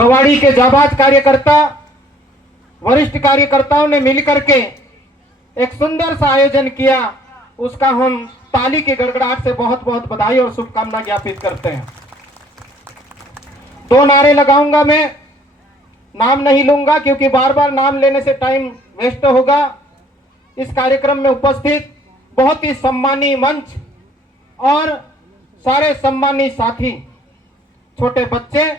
गवाड़ी के जाबाज कार्यकर्ता, वरिष्ठ कार्यकर्ताओं ने मिलकर के एक सुंदर सा आयोजन किया। उसका हम ताली की गड़गड़ाहट से बहुत बहुत बधाई और शुभकामना ज्ञापित करते हैं। 2 नारे लगाऊंगा मैं, नाम नहीं लूंगा क्योंकि बार बार नाम लेने से टाइम वेस्ट होगा। इस कार्यक्रम में उपस्थित बहुत ही सम्मानीय मंच और सारे सम्मानीय साथी, छोटे बच्चे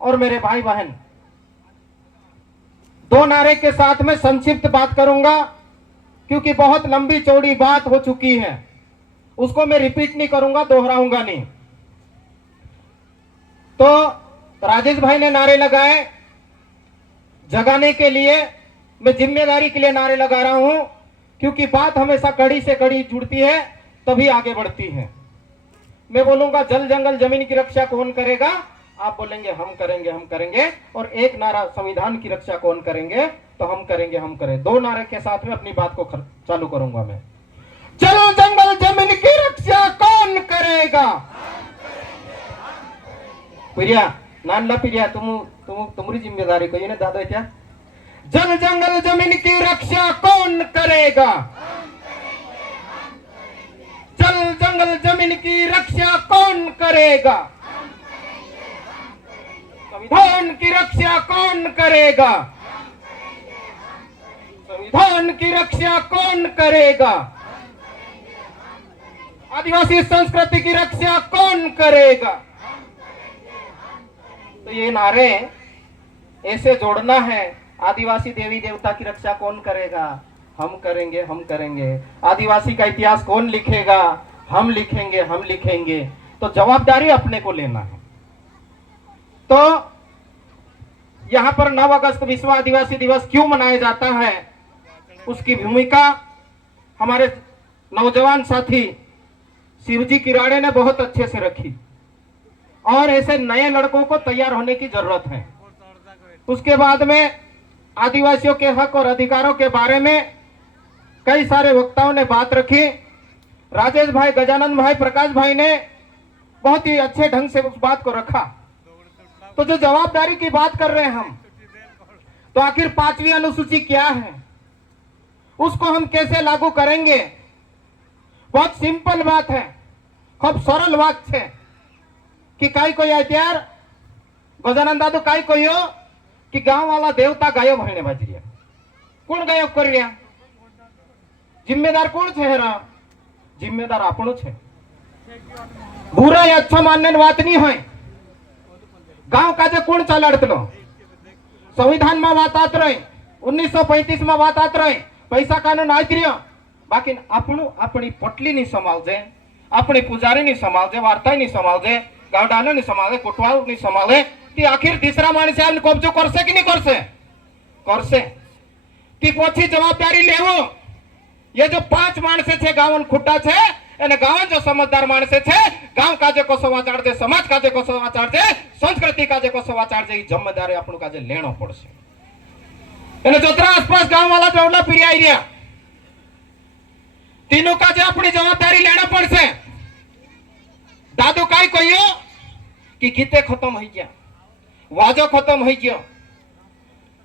और मेरे भाई बहन, 2 नारे के साथ में संक्षिप्त बात करूंगा क्योंकि बहुत लंबी चौड़ी बात हो चुकी है। उसको मैं रिपीट नहीं करूंगा, दोहराऊंगा नहीं। तो राजेश भाई ने नारे लगाए, जगाने के लिए, मैं जिम्मेदारी के लिए नारे लगा रहा हूं क्योंकि बात हमेशा कड़ी से कड़ी जुड़ती है तभी आगे बढ़ती है। मैं बोलूंगा जल जंगल जमीन की रक्षा कौन करेगा, आप बोलेंगे हम करेंगे हम करेंगे, और एक नारा संविधान की रक्षा कौन करेंगे, तो हम करेंगे हम करें। 2 नारे के साथ में अपनी बात को चालू करूंगा मैं। जल जंगल जमीन की रक्षा कौन करेगा? प्रिया नानला प्रिया तुम्हारी जिम्मेदारी को ये ना दादा क्या? जल जंगल जमीन की रक्षा कौन करेगा? जल जंगल जमीन की रक्षा कौन करेगा? संविधान की रक्षा कौन करेगा? संविधान की रक्षा कौन करेगा? आदिवासी संस्कृति की रक्षा कौन करेगा? तो ये नारे ऐसे जोड़ना है। आदिवासी देवी देवता की रक्षा कौन करेगा? हम करेंगे हम करेंगे। आदिवासी का इतिहास कौन लिखेगा? हम लिखेंगे हम लिखेंगे। तो जवाबदारी अपने को लेना है। तो यहां पर 9 अगस्त विश्व आदिवासी दिवस क्यों मनाया जाता है, उसकी भूमिका हमारे नौजवान साथी शिवजी किराड़े ने बहुत अच्छे से रखी और ऐसे नए लड़कों को तैयार होने की जरूरत है। उसके बाद में आदिवासियों के हक और अधिकारों के बारे में कई सारे वक्ताओं ने बात रखी। राजेश भाई, गजानन भाई, प्रकाश भाई ने बहुत ही अच्छे ढंग से उस बात को रखा। तो जो जवाबदारी की बात कर रहे हैं हम, तो आखिर 5वीं अनुसूची क्या है, उसको हम कैसे लागू करेंगे? बहुत सिंपल बात है, खूब सरल बात है कि काई कोई त्यार गजानन दादू काई कोई हो कि गांव वाला देवता गायब होने बाज रहा। कौन गायब कर रहा? जिम्मेदार कौन है? जिम्मेदार આપણો છે। बुरा या अच्छा मानने बात नहीं है। गांव काजे कौन चालाड़तलो? संविधान में बात आत रही, 1935 में बात आत रही, पैसा कानून आत रह्यो, बाकी આપણું આપણી પટલી ની સંભાળજે, આપણી પૂજારી ની સંભાળજે, વાર્તા ની સંભાળજે, ગાવડાનો ની સંભાળે, કોટવાળ ની સંભાળે, ती आखिर तीसरा माणस आવીને કબજો કરશે કે નહીં કરશે? કરશે। ती પછી જવાબદારી લેવો। ये जो 5 माणसे छे गावन खुट्टा छे एने गावन जो समझदार माणसे छे, गांव काजे को समाचार दे, समाज काजे को समाचार दे, संस्कृति काजे को समाचार दे, जिम्मेदारी आपणो काजे लेनो पड़शे। एने जोतरा आसपास गांव वाला जोवला फिरी आई रह्या, तीनों काजे अपनी जवाबदारी लेना पड़शे। दादू काई कहियो कि गीते खत्म हो गया, वाजो खत्म हो गया,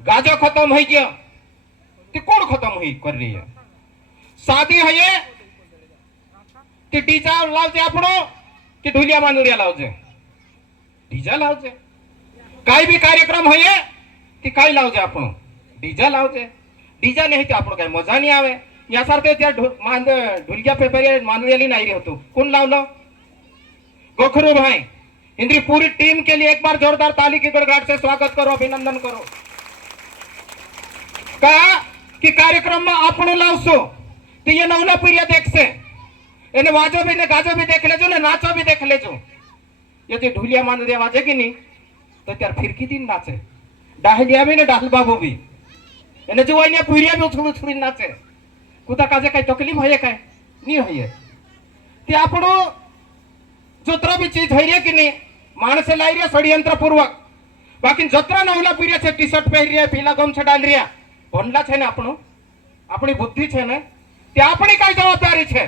गाजो खत्म हो गया, ती कौन खत्म हुई कर रही है? शादी है ये ती डीजा लावजे आपणो कि ढोलिया मांदुरिया लावजे? डीजा लावजे। काई भी कार्यक्रम है ये ती काई लावजे आपणो? डीजा लावजे। डीजा नहीं तो आपणो काय मजा नहीं आवे। या सारखे त्या ढोलिया पेपरिया मांदुरिया ली नहीं होतो, कौन लावलो? गोखरू भाई, इनकी पूरी टीम के लिए एक बार जोरदार ताली की गड़गड़ाहट से स्वागत करो, अभिनंदन करो। कहा कि कार्यक्रम में आपणो लावशो तो ये नवला पीढ़िया देखशे, एने वाजो भी ने गाजो भी देख लेजो ने नाचो भी देख लेजो। ये जो ढोलिया मांदरिया वाजे की नहीं तो त्यार फिरकी दिन नाचे, डाहलिया भी ने डाहल बाबू भी, एने जो आइया पीढ़िया भी उछल उछल नाचे। कुता काजे काय तकलीफ है काय नहीं है? ते आपणो जोतरा भी चीज है कि नहीं माणसे लाई रहा षड्यंत्र पूर्वक, बाकी जोतरा नवला पीढ़िया छे टी शर्ट पहन रहा, पीला गमछा डाल रहा, भणला छे ने आपणो, अपनी बुद्धि छे ने, ते अपनी काय जवाबदारी छे?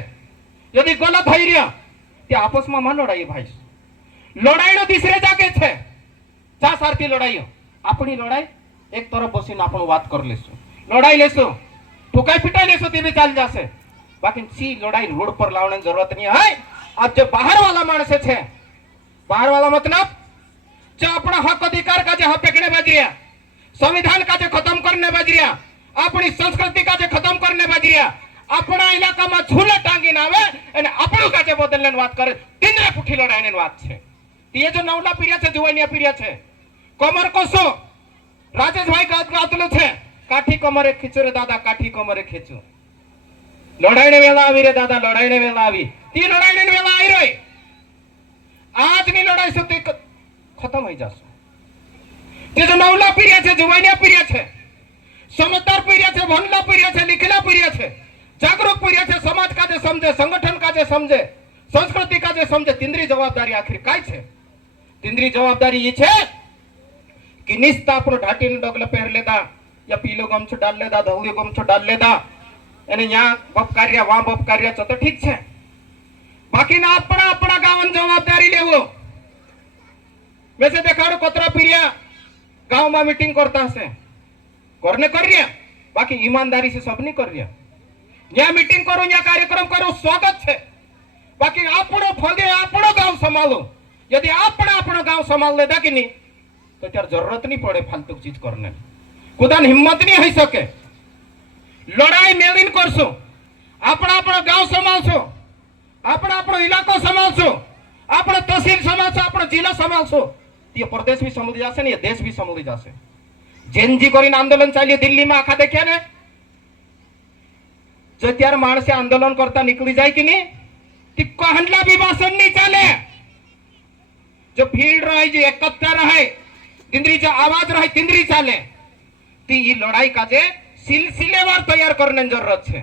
यदि गलत है रहा ते आपस में मन लड़ाई भाई, लड़ाई नो तीसरे जाके छे, चा सारथी लड़ाई આપણી લડાઈ એક તરફ બસીને આપણે વાત કરી લેશું, લડાઈ લેશું, ઠુકાઈ પીટાઈ લેશું તે બી ચાલી જશે, બાકી સી લડાઈ રોડ પર લાવવાની જરૂરત નહીં है। आज जो बाहर वाला मानस है, बाहर वाला मतलब जो अपना हक अधिकार का जो फेंकने बज रहा, संविधान का जो खत्म करने बज रहा, अपनी संस्कृति का जो खत्म करने बज रहा, अपना इलाका में झूले टांगी ना आवे અને આપણું કાચે બદલને વાત કરે, તીનરે પુઠી લડાઈને વાત છે। તે જો નવલા પીર્યા છે, જુવાનિયા પીર્યા છે, કમર કોસો રાજેશભાઈ ગાતલું છે, કાઠી કમરે ખીચો રે દાદા, કાઠી કમરે ખીચું, લડાઈને વેલા આવી રે દાદા, લડાઈને વેલા આવી, તે લડાઈને વેલા આવી રહી, આજની લડાઈ સુધી ખતમ થઈ જશે। તે જો નવલા પીર્યા છે, જુવાનિયા પીર્યા છે, समझदार पीढ़िया છે, ભણેલા પીढ़िया છે, लिखेला पीढ़िया છે, जागरूक पीढ़िया છે, समाज का जे समझे, संगठन का जे समझे, संस्कृति का जे समझे, तिंद्री जवाबदारी आखिर काय છે? तिंद्री जवाबदारी ये છે कि निस्ता આપણો ઢાટીને ડગલે પહેર લેતા, या पीलो गमछो डाल लेता, ધોળો ગમછો डाल लेता, અને ન્યા બપકાર્યા વા બપકાર્યા તો ઠીક છે, બાકી ના આપણા ગામની જવાબદારી લેવો। वैसे देखाડો કોતરા પીર્યા ગામમાં મીટિંગ કરતા હશે, करने कर रहा, बाकी ईमानदारी से सब नहीं कर रहा। यहाँ मीटिंग करो, यहाँ कार्यक्रम करो, स्वागत है, बाकी आपनो फगे आपनो गांव संभालो। यदि आपनो गांव संभाल लेता कि नहीं तो त्यार जरूरत नहीं पड़े फालतू चीज करने, खुदा हिम्मत नहीं हो सके। लड़ाई मेलिन करशो, आपनो गांव संभालशो, आपनो इलाको संभालशो, आपनो तहसील संभालशो, आपनो जिला संभालशो, ये प्रदेश भी समझ जासे ने, ये देश भी समझ जासे। जेनजी કરીને આંદોલન ચાલ્યું દિલ્હીમાં, આખા દેખ્યા ને, જો ત્યારે માણસે આંદોલન કરતા નીકળી જાય કે નહીં, તે કહંડલા બી ભાષણ નહીં ચાલે। જો ભીડ રહે, જો એકતા રહે, तिंद्री जो आवाज रहे तिंद्री चाले, ती ये लड़ाई का जे सिलसिलेवार तैयार करने जरूरत है।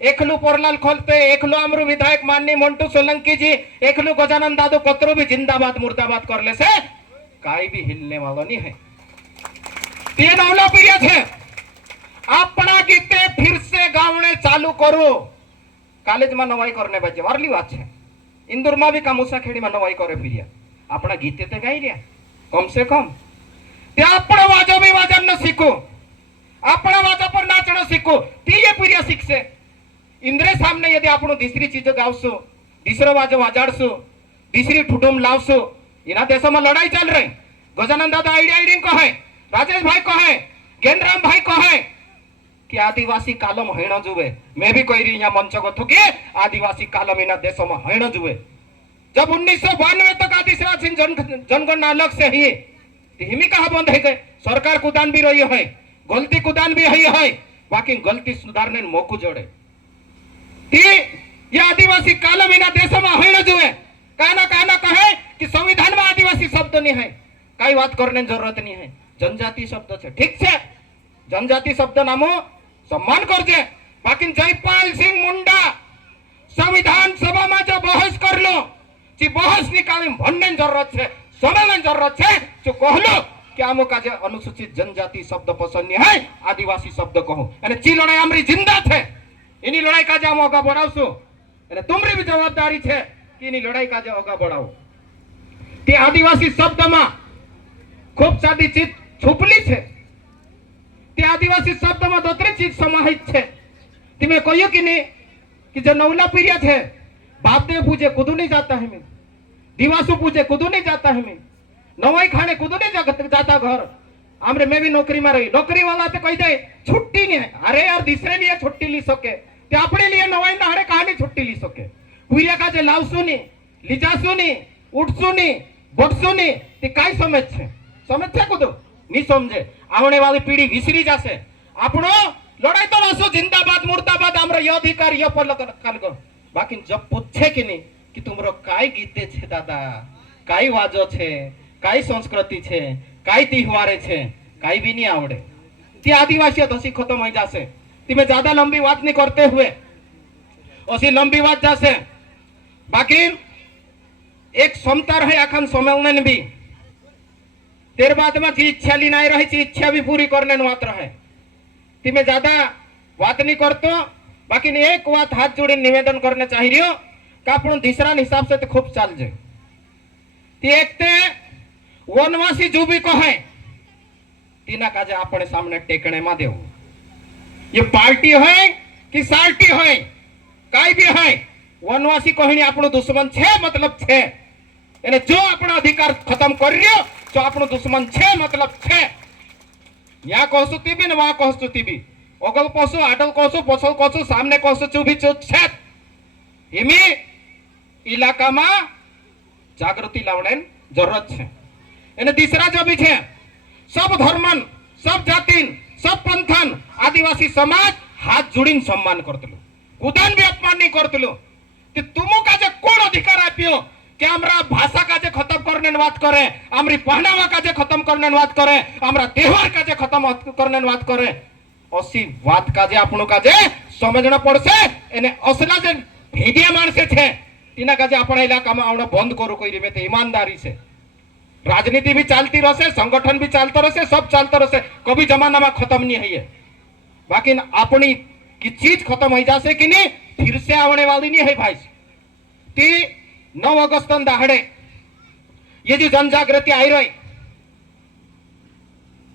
एकलू पोरलाल खोलते, एकलू अमरू विधायक माननीय मंटू सोलंकी जी, एकलू गजानन दादू कतरो भी जिंदाबाद मुर्दाबाद कर ले से काई भी हिलने वाला नहीं है। ये नवला पीढ़िया है, अपना गीते फिर से गावने चालू करो। कॉलेज में नवाई करने बचे वारली बात है, इंदौर में भी कामुसा खेड़ी में नवाई करे फिरिया, अपना गीते ते गाई रिया कम से कम। अपना वाजो भी वाजन न सीखो, अपना वाजा पर नाचना सीखो, ये पीढ़िया सीखसे। इंद्रे सामने यदि आपण तीसरी चीज गावसो, तीसरो वाजो वाजाड़सो, तीसरी ठुडुम लावसो, इना देशों में लड़ाई चल रही। गजानन दादा आइडिया कहे, राजेश भाई कहे, गेंद्राम भाई कहे कि आदिवासी कालम हेण जुए। मैं भी कह रही यहाँ मंच को थुके आदिवासी कालम इन देशों में हेण जुए। जब 1992 तक आदिवासी जनगणना अलग से ही हिमी कहा बंद है गए, सरकार कुदान भी रही है, गलती कुदान भी है, बाकी गलती सुधारने मौको जोड़े। ये आदिवासी कालम इन देशों में हेण जुए। कहना कहे कि संविधान में आदिवासी शब्द नहीं है, कई बात करने जरूरत नहीं है, जनजाति शब्द है। ठीक है, जनजाति शब्द नामो सम्मान करजे, बाकी जयपाल सिंह मुंडा संविधान सभा में जो बहस कर लो, जी बहस निकाली भरने जरूरत है, समझने जरूरत है। जो कह लो कि आमो का जो अनुसूचित जनजाति शब्द पसंद नहीं है, आदिवासी शब्द कहो। अने जी लड़ाई हमारी जिंदा थे, इन्हीं लड़ाई का जो आगे बढ़ावशो, अने तुम्हारी भी जवाबदारी है कि इन्हीं लड़ाई का जो आगे बढ़ाओ। ते आदिवासी शब्द में खूब सारी चीज छुपली है, ते आदिवासी शब्द में 2-3 चीज समाहित है। तुम्हें कहू कि नहीं कि जो नवला पीढ़िया है, बापदेव पूजे कूदू नहीं जाता है, मैं दिवासु पूजे कूदू नहीं जाता है, मैं नवाई खाने कूदू नहीं जाता घर। आमरे मैं भी नौकरी में रही, नौकरी वाला तो कही दे छुट्टी नहीं है। अरे यार दूसरे लिए छुट्टी ली सके, ते अपने लिए नवाई नहाड़े कहानी छुट्टी ली सके। पूरिया का जे लावसू नहीं, लिजासू नहीं, उठसू नहीं, बटसू नहीं, ते काई समझ छे? समझ छे कूदू नहीं समझे। आवने वाली पीढ़ी विसरी जासे। आपनो लड़ाई तो वासो जिंदाबाद मुर्दाबाद, आमरो ये अधिकार ये पर कर। बाकी जब पूछे कि नहीं कि तुमरो काय गीते छे दादा, काय वाजो छे, काय संस्कृति छे, काय तहेवारे छे, काय भी नहीं आवड़े, ते आदिवासी तो खत्म हो जासे। तिमे ज्यादा लंबी बात नहीं करते हुए ओसी लंबी बात जासे। बाकी एक क्षमता रहे आखन सम्मेलन भी, तेर बाद में इच्छा ली नहीं रही, इच्छा भी पूरी करने मात्र है। तिमे ज्यादा बात नहीं करतो। बाकी एक बात हाथ जोड़ी निवेदन करने चाहिए कि आपण तीसरा हिसाब से तो खूब चल जाए। एक ते वनवासी जो भी कहे तीना काजे अपने सामने टेकणे में देव। ये पार्टी है कि साल्टी है काई भी है वनवासी कहनी આપણો दुश्मन छे मतलब छे એને जो अपना अधिकार खत्म कर रियो तो આપણો दुश्मन छे मतलब छे। यहाँ कहसु तीबी ने वहां कहसु तीबी ओगल कहसु आटल कहसु पछल कहसु सामने कहसु चुभी चुप छे। हिमी इलाका में जागृति लावने जरूरत है। એને तीसरा जो भी है सब धर्मन सब जातिन सब पंथन आदिवासी समाज हाथ जोड़ीने सम्मान करतलो कुदान भी अपमान नहीं करतलो। तुमो काजे कोण अधिकार आप्यो कि हमरा भाषा काजे खत्म करने बात करे आमरी पहनावा काजे खत्म करने बात करे हमरा त्योहार काजे खत्म करने बात करे असी बात काजे आपनो काजे समझना पड़से। एने असला जे भेदिया माणसे छे तिना काजे अपना इलाका में आवना बंद करो कोई रीते तो ईमानदारी से राजनीति भी चलती रहसे संगठन भी चलता रहसे सब चलता रहसे कभी जमाना में खत्म नहीं है। बाकी अपनी की चीज खत्म हो जासे कि नहीं फिर से आने वाली नहीं है भाई। ती 9 अगस्त दाहड़े ये जो जनजागृति आई रही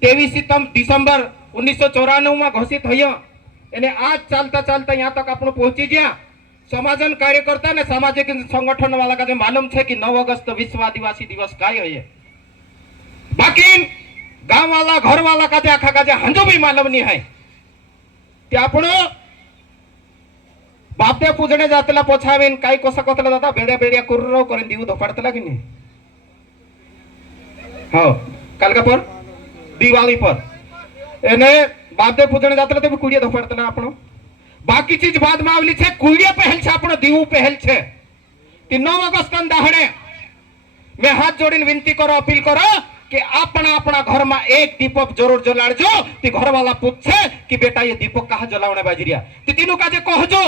23 दिसंबर 1994 में घोषित हुई आज चलता चलता यहाँ तक अपन पहुंची गया। समाजन कार्यकर्ता ने सामाजिक संगठन वाला का मालूम है कि 9 अगस्त विश्व आदिवासी दिवस काय है। बाकी गांव वाला घर वाला का आखा का हंजो भी मालूम नहीं है। बापदे पूजने जातला पोछावीन काय कोसा कोतला जाता बेड्या बेड्या कुर्रो करून दिवू धोपाडतला की नाही। हो काल का पर दिवाळी पर एने बापदे पूजने जातला ते कुडिया धोपाडतला आपण बाकी चीज बाद में आवली छे कुडिया पहल छे आपण दीवू पहल छे। ती 9 अगस्त दाहड़े मैं हाथ जोड़ीने विनती करो अपील करो कि अपना अपना घर में एक दीपक जरूर जलाड़जो। ती घर वाला पूछे कि बेटा ये दीपक कहाँ जलावने बाजरिया ती तीनों काजे कहजो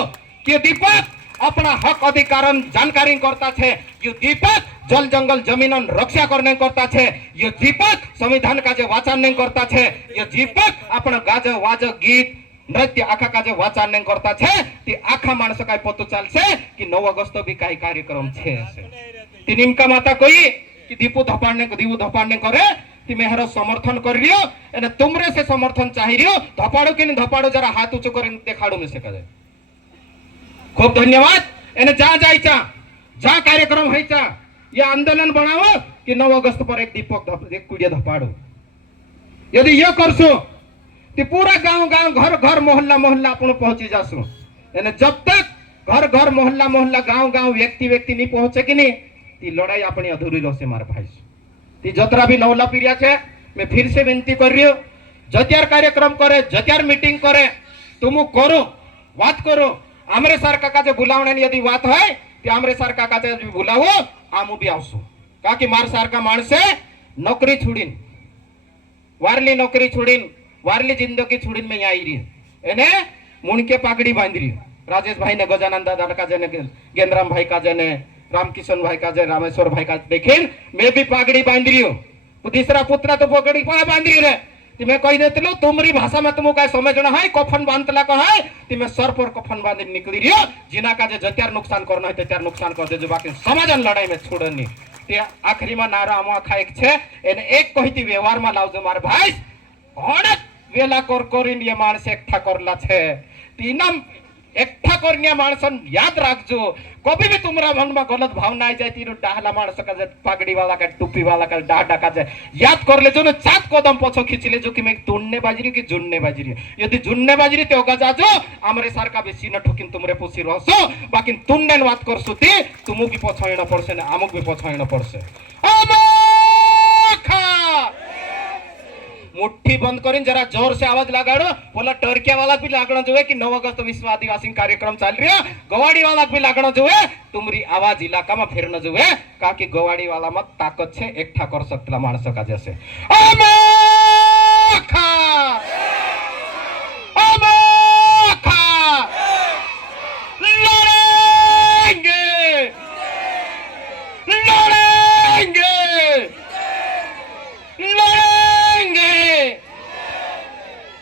कि दीपक अपना हक अधिकार जानकारी करता है। ये दीपक जल जंगल जमीन रक्षा करने करता है। ये दीपक संविधान का जो वाचन नहीं करता है। ये दीपक अपना गाज वाज गीत नृत्य आखा का जो वाचन नहीं करता है। ती आखा मानस का पतो चलसे कि 9 अगस्त भी कई कार्यक्रम छे। ती निमका माता कोई कि दीपू धपाड़ने करे ती मेहर समर्थन कर रियो एने तुमरे से समर्थन चाहि रियो धपाड़ो कि नहीं धपाड़ो जरा हाथ ऊंचो कर देखाड़ो में से करे। खूब धन्यवाद। एने जा जायचा जा कार्यक्रम होयचा या आंदोलन बनावो कि 9 अगस्त पर एक दीपक एक कुडिया धपाड़ो। यदि ये करसो तो पूरा गांव गांव घर घर मोहल्ला मोहल्ला अपन पहुंची जासु। एने जब तक घर घर मोहल्ला मोहल्ला गांव गांव व्यक्ति व्यक्ति नहीं पहुंचे कि नहीं ती लड़ाई अपनी अधूरी रहसे मार भाई। ती जतरा भी नवला पीरिया छे मैं फिर से विनती कर रही हूँ जत्यार कार्यक्रम करे जत्यार मीटिंग करे तुम करो बात करो आमरे सर काका जे बुलावने यदि बात है तो आमरे सर काका जे बुलावो आमू भी आवसु का कि मार सर का माणसे नौकरी छुड़ीन वारली नौकरी छुड़ीन वारली जिंदगी छुड़ीन में आई रही एने मुनके पागड़ी बांध रही राजेश भाई ने गजानंद दादा का जने गेंद्राम भाई का जने रामकिशन भाई का जय रामेश्वर भाई का देखिन मैं भी पागड़ी बांध रही हूँ तीसरा पुत्र तो पगड़ी बांध रही है ती मैं कही देती लो तुम्हारी भाषा में तुमको क्या समझना है कफन बांधला का है ती मैं सर पर कफन बांध निकली रही हो जिना का जत्यार नुकसान करना है त्यार नुकसान कर दे बाकी समाजन लड़ाई में छोड़नी ते आखरी में नारा आम आखा एक छे एने एक कही व्यवहार में लावजो मार भाई घणक वेला कोरिन ये माणस एकठा करला छे तीनम एकठा करनिया माणसन याद रखजो कभी भी तुम्हारा मन में गलत भावना आ जाए तीनों डाहला माणस का पगड़ी वाला का टोपी वाला का डाह का जाए याद कर ले जो 7 कदम पछो खींच ले जो कि मैं तुड़ने बाजरी की जुड़ने बाजरी यदि जुड़ने बाजरी तो होगा जाजो आमरे सार का बेसी न ठोकिन तुमरे पोसी रहसो बाकी तुड़ने बात करसो ती तुमु की पछाइना पड़से ना आमुक भी पछाइना पड़से मुट्ठी बंद करें जरा जोर से आवाज लगाड़ो बोला टर्किया वाला भी लागना जो है कि 9 अगस्त विश्व आदिवासी कार्यक्रम चल रही है गवाड़ी वाला भी लागना जो है तुम्हारी आवाज इलाका में फिरना जो है का कि गवाड़ी वाला मत ताकत से एकठा कर सकता मानस का जैसे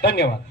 धन्यवाद।